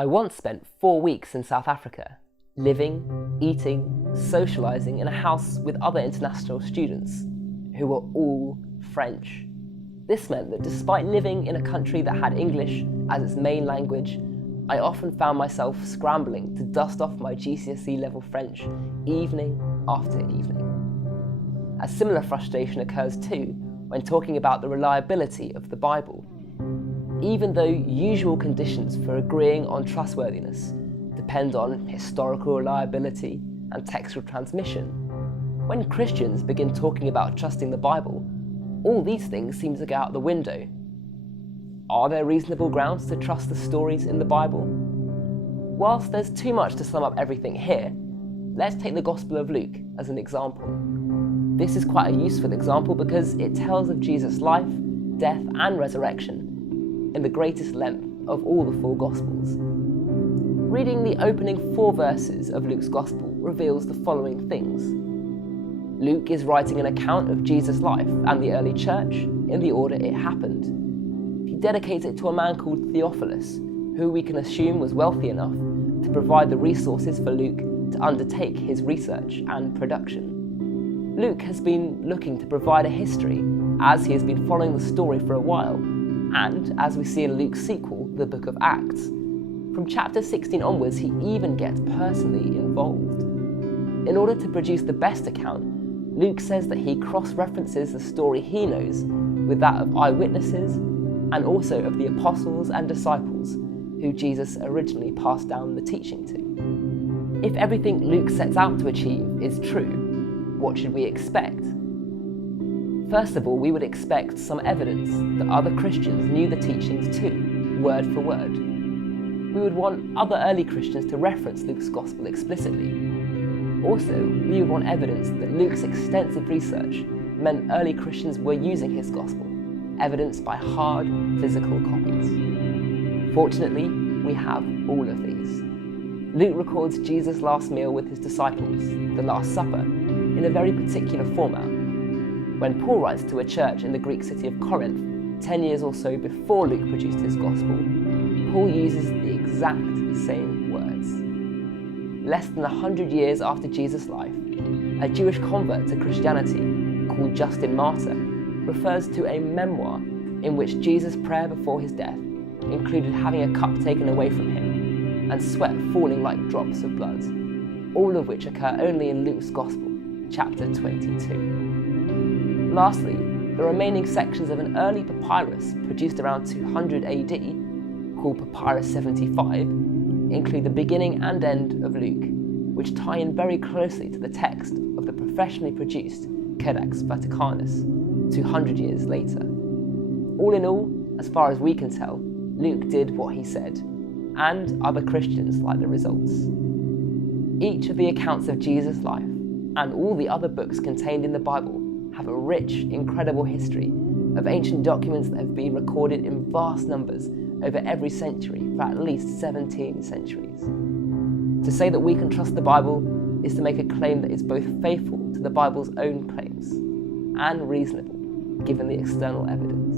I once spent 4 weeks in South Africa, living, eating, socialising in a house with other international students, who were all French. This meant that despite living in a country that had English as its main language, I often found myself scrambling to dust off my GCSE level French evening after evening. A similar frustration occurs too when talking about the reliability of the Bible. Even though usual conditions for agreeing on trustworthiness depend on historical reliability and textual transmission, when Christians begin talking about trusting the Bible, all these things seem to go out the window. Are there reasonable grounds to trust the stories in the Bible? Whilst there's too much to sum up everything here, let's take the Gospel of Luke as an example. This is quite a useful example because it tells of Jesus' life, death and resurrection in the greatest length of all the 4 Gospels. Reading the opening 4 verses of Luke's Gospel reveals the following things. Luke is writing an account of Jesus' life and the early church in the order it happened. He dedicates it to a man called Theophilus, who we can assume was wealthy enough to provide the resources for Luke to undertake his research and production. Luke has been looking to provide a history as he has been following the story for a while, and as we see in Luke's sequel, the book of Acts. From chapter 16 onwards, he even gets personally involved. In order to produce the best account, Luke says that he cross-references the story he knows with that of eyewitnesses and also of the apostles and disciples who Jesus originally passed down the teaching to. If everything Luke sets out to achieve is true, what should we expect? First of all, we would expect some evidence that other Christians knew the teachings too, word for word. We would want other early Christians to reference Luke's Gospel explicitly. Also, we would want evidence that Luke's extensive research meant early Christians were using his Gospel, evidenced by hard, physical copies. Fortunately, we have all of these. Luke records Jesus' last meal with his disciples, the Last Supper, in a very particular format. When Paul writes to a church in the Greek city of Corinth, 10 years or so before Luke produced his Gospel, Paul uses the exact same words. Less than 100 years after Jesus' life, a Jewish convert to Christianity called Justin Martyr refers to a memoir in which Jesus' prayer before his death included having a cup taken away from him and sweat falling like drops of blood, all of which occur only in Luke's Gospel, chapter 22. Lastly, the remaining sections of an early papyrus produced around 200 AD, called Papyrus 75, include the beginning and end of Luke, which tie in very closely to the text of the professionally produced Codex Vaticanus 200 years later. All in all, as far as we can tell, Luke did what he said, and other Christians like the results. Each of the accounts of Jesus' life, and all the other books contained in the Bible, have a rich, incredible history of ancient documents that have been recorded in vast numbers over every century for at least 17 centuries. To say that we can trust the Bible is to make a claim that is both faithful to the Bible's own claims and reasonable, given the external evidence.